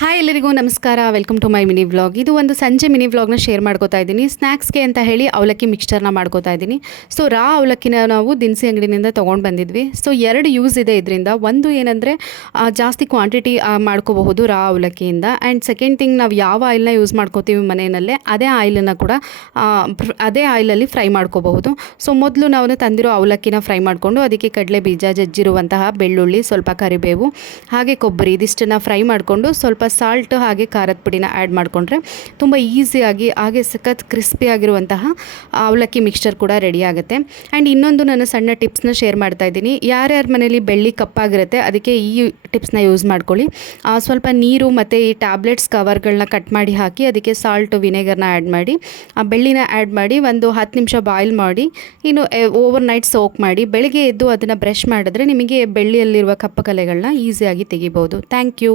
Hi ಎಲ್ಲರಿಗೂ ನಮಸ್ಕಾರ. Welcome to my mini vlog. ಇದು ಒಂದು ಸಂಜೆ ಮಿನಿ ವ್ಲಾಗ್ನ ಶೇರ್ ಮಾಡ್ಕೋತಾ ಇದ್ದೀನಿ. ಸ್ನ್ಯಾಕ್ಸ್ಗೆ ಅಂತ ಹೇಳಿ ಅವಲಕ್ಕಿ ಮಿಕ್ಸ್ಚರ್ನ ಮಾಡ್ಕೋತಾ ಇದ್ದೀನಿ. ಸೊ ರಾ ಅವಲಕ್ಕಿನ ನಾವು ದಿನಸಿ ಅಂಗಡಿನಿಂದ ತೊಗೊಂಡು ಬಂದಿದ್ವಿ. ಸೊ ಎರಡು ಯೂಸ್ ಇದೆ ಇದರಿಂದ. ಒಂದು ಏನಂದರೆ ಜಾಸ್ತಿ ಕ್ವಾಂಟಿಟಿ ಮಾಡ್ಕೋಬಹುದು ರಾ ಅವಲಕ್ಕಿಯಿಂದ. ಆ್ಯಂಡ್ ಸೆಕೆಂಡ್ ಥಿಂಗ್, ನಾವು ಯಾವ ಆಯಿಲ್ನ ಯೂಸ್ ಮಾಡ್ಕೋತೀವಿ ಮನೆಯಲ್ಲೇ ಅದೇ ಆಯಿಲನ್ನು ಕೂಡ ಅದೇ ಆಯಿಲಲ್ಲಿ ಫ್ರೈ ಮಾಡ್ಕೋಬಹುದು. ಸೊ ಮೊದಲು ನಾವು ತಂದಿರೋ ಅವಲಕ್ಕಿನ ಫ್ರೈ ಮಾಡಿಕೊಂಡು ಅದಕ್ಕೆ ಕಡಲೆ ಬೀಜ, ಜಜ್ಜಿರುವಂತಹ ಬೆಳ್ಳುಳ್ಳಿ, ಸ್ವಲ್ಪ ಕರಿಬೇವು ಹಾಗೆ ಕೊಬ್ಬರಿ ಇದಿಷ್ಟನ್ನು ಫ್ರೈ ಮಾಡಿಕೊಂಡು ಸ್ವಲ್ಪ ಸಾಲ್ಟ್ ಹಾಗೆ ಖಾರದ ಪುಡಿನ ಆ್ಯಡ್ ಮಾಡಿಕೊಂಡ್ರೆ ತುಂಬ ಈಸಿಯಾಗಿ ಹಾಗೆ ಸಖತ್ ಕ್ರಿಸ್ಪಿಯಾಗಿರುವಂತಹ ಅವಲಕ್ಕಿ ಮಿಕ್ಸ್ಚರ್ ಕೂಡ ರೆಡಿ ಆಗುತ್ತೆ. ಆ್ಯಂಡ್ ಇನ್ನೊಂದು ನಾನು ಸಣ್ಣ ಟಿಪ್ಸ್ನ ಶೇರ್ ಮಾಡ್ತಾ ಇದ್ದೀನಿ. ಯಾರ್ಯಾರ ಮನೇಲಿ ಬೆಳ್ಳಿ ಕಪ್ಪಾಗಿರುತ್ತೆ ಅದಕ್ಕೆ ಈ ಟಿಪ್ಸ್ನ ಯೂಸ್ ಮಾಡ್ಕೊಳ್ಳಿ. ಸ್ವಲ್ಪ ನೀರು ಮತ್ತು ಈ ಟ್ಯಾಬ್ಲೆಟ್ಸ್ ಕವರ್ಗಳನ್ನ ಕಟ್ ಮಾಡಿ ಹಾಕಿ ಅದಕ್ಕೆ ಸಾಲ್ಟು ವಿನೆಗರ್ನ ಆ್ಯಡ್ ಮಾಡಿ ಆ ಬೆಳ್ಳಿನ ಆ್ಯಡ್ ಮಾಡಿ ಒಂದು 10 ನಿಮಿಷ ಬಾಯ್ಲ್ ಮಾಡಿ ಇನ್ನು ಓವರ್ ನೈಟ್ ಸೋಕ್ ಮಾಡಿ ಬೆಳಗ್ಗೆ ಎದ್ದು ಅದನ್ನು ಬ್ರಷ್ ಮಾಡಿದ್ರೆ ನಿಮಗೆ ಬೆಳ್ಳಿಯಲ್ಲಿರುವ ಕಪ್ಪು ಕಲೆಗಳನ್ನ ಈಸಿಯಾಗಿ ತೆಗಿಬೋದು. Thank you.